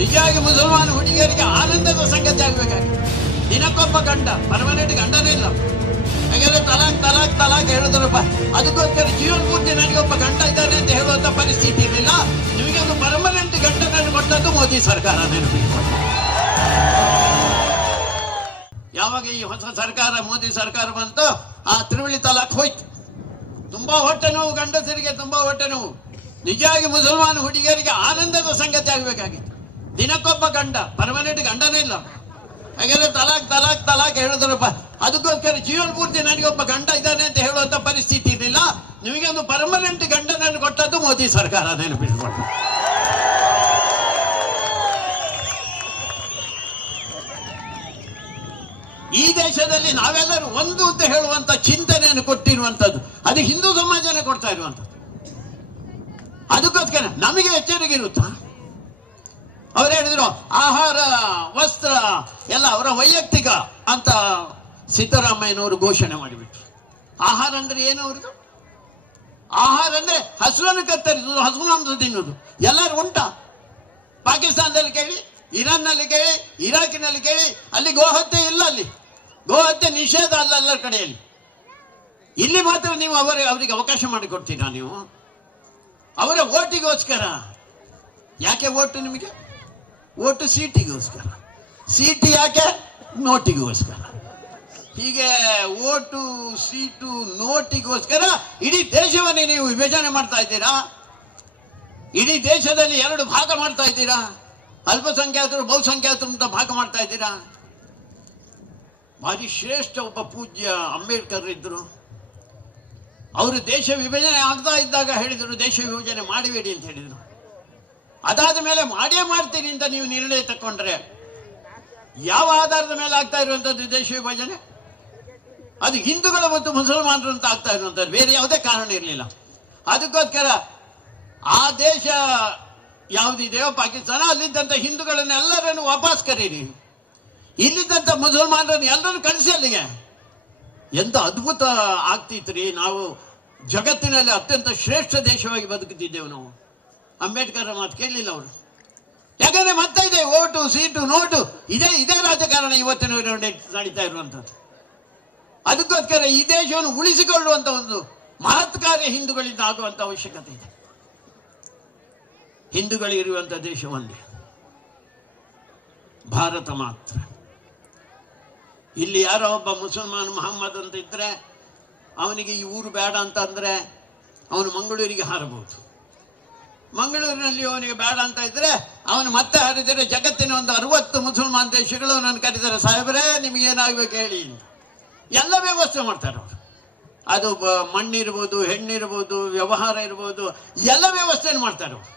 ನಿಜವಾಗಿ ಮುಸಲ್ಮಾನ ಹುಡುಗಿಯರಿಗೆ ಆನಂದದ ಸಂಗತಿ ಆಗ್ಬೇಕಾಗಿದೆ ದಿನಕ್ಕೊಬ್ಬ ಗಂಡ, ಪರ್ಮನೆಂಟ್ ಗಂಡನೇ ಇಲ್ಲ. ಹಾಗೆಲ್ಲ ತಲಾಕ್ ತಲಾಕ್ ತಲಾಕ್ ಹೇಳಿದ್ರಪ್ಪ. ಅದಕ್ಕೋಸ್ಕರ ಜೀವನ ಪೂರ್ತಿ ನನಗೊಬ್ಬ ಗಂಡ ಇದ್ದಾನೆ ಅಂತ ಹೇಳುವಂತ ಪರಿಸ್ಥಿತಿ ಇರಲಿಲ್ಲ ನಿಮಗೆ ಒಂದು ಪರ್ಮನೆಂಟ್ ಗಂಡನನ್ನು ಕೊಟ್ಟದ್ದು ಮೋದಿ ಸರ್ಕಾರ ಯಾವಾಗ ಈ ಹೊಸ ಸರ್ಕಾರ, ಮೋದಿ ಸರ್ಕಾರ ಬಂತು, ಆ ತ್ರಿವಳಿ ತಲಾಕ್ ಹೋಯ್ತು. ತುಂಬಾ ಹೊಟ್ಟೆ ನೋವು, ಗಂಡಸರಿಗೆ ತುಂಬಾ ಹೊಟ್ಟೆ ನೋವು. ನಿಜವಾಗಿ ಮುಸಲ್ಮಾನ ಹುಡುಗಿಯರಿಗೆ ಆನಂದದ ಸಂಗತಿ ಆಗ್ಬೇಕಾಗಿತ್ತು. ದಿನಕ್ಕೊಬ್ಬ ಗಂಡ ಪರ್ಮನೆಂಟ್ ಗಂಡನೇ ಇಲ್ಲ. ಹಾಗೆಲ್ಲ ತಲಾಕ್ ತಲಾಕ್ ತಲಾಕ್ ಹೇಳಿದ್ರಪ್ಪ. ಅದಕ್ಕೋಸ್ಕರ ಜೀವನ ಪೂರ್ತಿ ನನಗೆ ಒಬ್ಬ ಗಂಡ ಇದ್ದಾನೆ ಅಂತ ಹೇಳುವಂತ ಪರಿಸ್ಥಿತಿ ಇರಲಿಲ್ಲ. ನಿಮಗೆ ಒಂದು ಪರ್ಮನೆಂಟ್ ಗಂಡನನ್ನು ಕೊಟ್ಟದ್ದು ಮೋದಿ ಸರ್ಕಾರ ನೆನಪಿಟ್ಕೊಂಡು ಈ ದೇಶದಲ್ಲಿ ನಾವೆಲ್ಲರೂ ಒಂದು ಅಂತ ಹೇಳುವಂತ ಚಿಂತನೆಯನ್ನು ಕೊಟ್ಟಿರುವಂತದ್ದು. ಅದು ಹಿಂದೂ ಸಮಾಜನೇ ಕೊಡ್ತಾ ಇರುವಂತದ್ದು. ಅದಕ್ಕೋಸ್ಕರ ನಮಗೆ ಎಚ್ಚರಿಕೆ ಇರುತ್ತಾ? ಆಹಾರ, ವಸ್ತ್ರ, ಎಲ್ಲ ಅವರ ವೈಯಕ್ತಿಕ ಅಂತ ಸಿದ್ದರಾಮಯ್ಯನವರು ಘೋಷಣೆ ಮಾಡಿಬಿಟ್ರು. ಆಹಾರ ಅಂದ್ರೆ ಏನು ಅವ್ರದ್ದು? ಆಹಾರ ಅಂದ್ರೆ ಹಸುವನ್ನು ಕತ್ತರಿಸುವುದು ಹಸು ತಿನ್ನೋದು ಎಲ್ಲರೂ ಉಂಟಾ? ಪಾಕಿಸ್ತಾನದಲ್ಲಿ ಕೇಳಿ, ಇರಾನ್ನಲ್ಲಿ ಕೇಳಿ, ಇರಾಕಿನಲ್ಲಿ ಕೇಳಿ, ಅಲ್ಲಿ ಗೋಹತ್ಯೆ ಇಲ್ಲ ಅಲ್ಲಿ. ಗೋಹತ್ಯೆ ನಿಷೇಧ ಅಲ್ಲ ಎಲ್ಲರ ಕಡೆಯಲ್ಲಿ. ಇಲ್ಲಿ ಮಾತ್ರ ನೀವು ಅವರ, ಅವರಿಗೆ ಅವಕಾಶ ಮಾಡಿಕೊಡ್ತೀರಾ ನೀವು? ಅವರ ಓಟಿಗೋಸ್ಕರ. ಯಾಕೆ ಓಟು ನಿಮಗೆ? ಓಟು ಸೀಟಿಗೋಸ್ಕರ. ಸೀಟಿ ಯಾಕೆ? ನೋಟಿಗೋಸ್ಕರ. ಹೀಗೆ ಓಟು, ಸೀಟು, ನೋಟಿಗೋಸ್ಕರ ಇಡೀ ದೇಶವನ್ನೇ ನೀವು ವಿಭಜನೆ ಮಾಡ್ತಾ ಇದ್ದೀರಾ? ಇಡೀ ದೇಶದಲ್ಲಿ ಎರಡು ಭಾಗ ಮಾಡ್ತಾ ಇದ್ದೀರಾ? ಅಲ್ಪಸಂಖ್ಯಾತರು, ಬಹುಸಂಖ್ಯಾತರು ಅಂತ ಭಾಗ ಮಾಡ್ತಾ ಇದ್ದೀರಾ? ಭಾರಿ ಶ್ರೇಷ್ಠ ಒಬ್ಬ ಪೂಜ್ಯ ಅಂಬೇಡ್ಕರ್ ಇದ್ದರು ಅವರು ದೇಶ ವಿಭಜನೆ ಆಗ್ತಾ ಇದ್ದಾಗ ಹೇಳಿದರು, ದೇಶ ವಿಭಜನೆ ಮಾಡಬೇಡಿ ಅಂತ ಹೇಳಿದರು. ಅದಾದ ಮೇಲೆ ಮಾಡೇ ಮಾಡ್ತೀನಿ ಅಂತ ನೀವು ನಿರ್ಣಯ ತಕ್ಕೊಂಡ್ರೆ ಯಾವ ಆಧಾರದ ಮೇಲೆ ಆಗ್ತಾ ಇರುವಂತದ್ದು ದೇಶ ವಿಭಜನೆ? ಅದು ಹಿಂದೂಗಳು ಮತ್ತು ಮುಸಲ್ಮಾನರು ಅಂತ ಆಗ್ತಾ ಇರುವಂತದ್ದು, ಬೇರೆ ಯಾವುದೇ ಕಾರಣ ಇರಲಿಲ್ಲ. ಅದಕ್ಕೋಸ್ಕರ ಆ ದೇಶ ಯಾವುದಿದೆಯೋ ಪಾಕಿಸ್ತಾನ ಅಲ್ಲಿದ್ದಂಥ ಹಿಂದೂಗಳನ್ನೆಲ್ಲರನ್ನು ವಾಪಸ್ ಕರೀರಿ. ಇಲ್ಲಿದ್ದಂಥ ಮುಸಲ್ಮಾನರನ್ನು ಎಲ್ಲರನ್ನು ಕಳಿಸಿ ಅಲ್ಲಿಗೆ. ಎಂತ ಅದ್ಭುತ ಆಗ್ತಿತ್ರಿ. ನಾವು ಜಗತ್ತಿನಲ್ಲಿ ಅತ್ಯಂತ ಶ್ರೇಷ್ಠ ದೇಶವಾಗಿ ಬದುಕುತ್ತಿದ್ದೆವು ನಾವು. ಅಂಬೇಡ್ಕರ್ ಮಾತು ಕೇಳಲಿಲ್ಲ ಅವರು. ಯಾಕಂದ್ರೆ ಮತ್ತೆ ಇದೆ, ಓಟು, ಸೀಟು, ನೋಟು, ಇದೇ ಇದೇ ರಾಜಕಾರಣ ಇವತ್ತಿನ ನಡೀತಾ ಇರುವಂಥದ್ದು. ಅದಕ್ಕೋಸ್ಕರ ಈ ದೇಶವನ್ನು ಉಳಿಸಿಕೊಳ್ಳುವಂಥ ಒಂದು ಮಹತ್ ಕಾರ್ಯ ಹಿಂದೂಗಳಿಂದ ಆಗುವಂತ ಅವಶ್ಯಕತೆ ಇದೆ. ಹಿಂದೂಗಳಿರುವಂಥ ದೇಶ ಒಂದೇ. ಭಾರತ ಮಾತ್ರ. ಇಲ್ಲಿ ಯಾರೋ ಒಬ್ಬ ಮುಸಲ್ಮಾನ್ ಮಹಮ್ಮದ್ ಅಂತ ಇದ್ರೆ, ಅವನಿಗೆ ಈ ಊರು ಬೇಡ ಅಂತ ಅಂದ್ರೆ ಅವನು ಮಂಗಳೂರಿಗೆ ಹಾರಬಹುದು. ಮಂಗಳೂರಿನಲ್ಲಿ ಅವನಿಗೆ ಬೇಡ ಅಂತ ಇದ್ರೆ ಅವನು ಮತ್ತೆ ಹರಿದರೆ ಜಗತ್ತಿನ ಒಂದು ಅರವತ್ತು ಮುಸಲ್ಮಾನ್ ದೇಶಗಳು ನಾನು ಕರೀತಾರೆ ಸಾಹೇಬರೇ, ನಿಮ್ಗೆ ಏನಾಗಬೇಕು ಹೇಳಿ ಎಲ್ಲ ವ್ಯವಸ್ಥೆ ಮಾಡ್ತಾರೆ ಅವರು. ಅದು ಮಣ್ಣಿರ್ಬೋದು, ಹೆಣ್ಣಿರ್ಬೋದು, ವ್ಯವಹಾರ ಇರ್ಬೋದು ಎಲ್ಲ ವ್ಯವಸ್ಥೆಯನ್ನು ಮಾಡ್ತಾರೆ ಅವರು.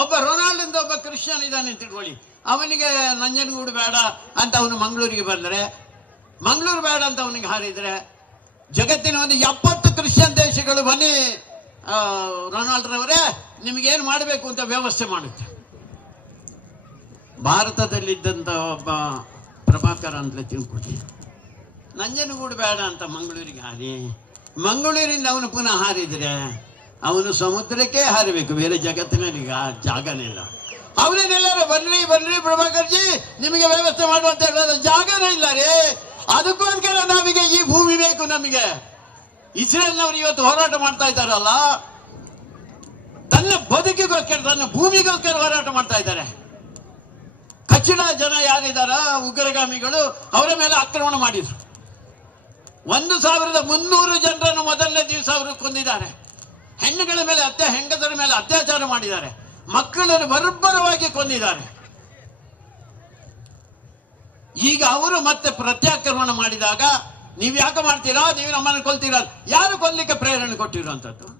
ಒಬ್ಬ ರೊನಾಲ್ಡ್ ಒಬ್ಬ ಕ್ರಿಶ್ಚಿಯನ್ ಇದ್ದಾನೆ ತಿಳ್ಕೊಳ್ಳಿ. ಅವನಿಗೆ ನಂಜನಗೂಡು ಬೇಡ ಅಂತ ಅವನು ಮಂಗಳೂರಿಗೆ ಬಂದರೆ, ಮಂಗಳೂರು ಬೇಡ ಅಂತ ಅವನಿಗೆ ಹಾರಿದ್ರೆ, ಜಗತ್ತಿನ ಒಂದು ಎಪ್ಪತ್ತು ಕ್ರಿಶ್ಚಿಯನ್ ದೇಶಗಳು ಬನ್ನಿ ರೊನಾಲ್ಡ್ರವರೇ ರೊನಾಲ್ಡ್ ರವರೇ ನಿಮಗೇನು ಮಾಡಬೇಕು ಅಂತ ವ್ಯವಸ್ಥೆ ಮಾಡುತ್ತೆ. ಭಾರತದಲ್ಲಿದ್ದಂಥ ಒಬ್ಬ ಪ್ರಭಾಕರ್ ಅಂತಲೇ ತಿಳ್ಕೊಳ್ಳಿ ನಂಜನಗೂಡು ಬೇಡ ಅಂತ ಮಂಗಳೂರಿಗೆ ಹಾರಿ. ಮಂಗಳೂರಿಂದ ಅವನು ಪುನಃ ಹಾರಿದರೆ ಅವನು ಸಮುದ್ರಕ್ಕೆ ಹಾರಬೇಕು, ಬೇರೆ ಜಗತ್ತಿನಲ್ಲಿ ಈಗ ಜಾಗನೇ ಇಲ್ಲ. ಬನ್ನಿ ಬನ್ರಿ ಬನ್ರಿ ಪ್ರಭಾಕರ್ಜಿ, ನಿಮಗೆ ವ್ಯವಸ್ಥೆ ಮಾಡುವಂತ ಹೇಳೋದು ಜಾಗನೇ ಇಲ್ಲ ರೀ. ಅದಕ್ಕೋಸ್ಕರ ನಮಗೆ ಈ ಭೂಮಿ ಬೇಕು ನಮಗೆ. ಇಸ್ರೇಲ್ನವರು ಇವತ್ತು ಹೋರಾಟ ಮಾಡ್ತಾ ಇದ್ದಾರಲ್ಲ ತನ್ನ ಬದುಕಿಗೋಸ್ಕರ ತನ್ನ ಭೂಮಿಗೋಸ್ಕರ ಹೋರಾಟ ಮಾಡ್ತಾ ಇದ್ದಾರೆ. ಕಚ್ಚಿಡ ಜನ ಯಾರಿದಾರ, ಉಗ್ರಗಾಮಿಗಳು, ಅವರ ಮೇಲೆ ಆಕ್ರಮಣ ಮಾಡಿದ್ರು. ಒಂದು ಸಾವಿರದ ಮುನ್ನೂರು ಜನರನ್ನು ಮೊದಲನೇ ದಿವಸ ಅವರು ಕೊಂದಿದ್ದಾರೆ. ಹೆಣ್ಣುಗಳ ಮೇಲೆ ಅತ್ಯ, ಹೆಂಗಸರ ಮೇಲೆ ಅತ್ಯಾಚಾರ ಮಾಡಿದ್ದಾರೆ. ಮಕ್ಕಳನ್ನು ಬರ್ಬರವಾಗಿ ಕೊಂದಿದ್ದಾರೆ. ಈಗ ಅವರು ಮತ್ತೆ ಪ್ರತ್ಯಾಕ್ರಮಣ ಮಾಡಿದಾಗ ನೀವು ಯಾಕೆ ಮಾಡ್ತೀರಾ? ನೀವು ನಮ್ಮನ್ನು ಕೊಲ್ತೀರಾ ಯಾರು ಕೊಲ್ಲಿಕ್ಕೆ ಪ್ರೇರಣೆ ಕೊಟ್ಟಿರುವಂತದ್ದು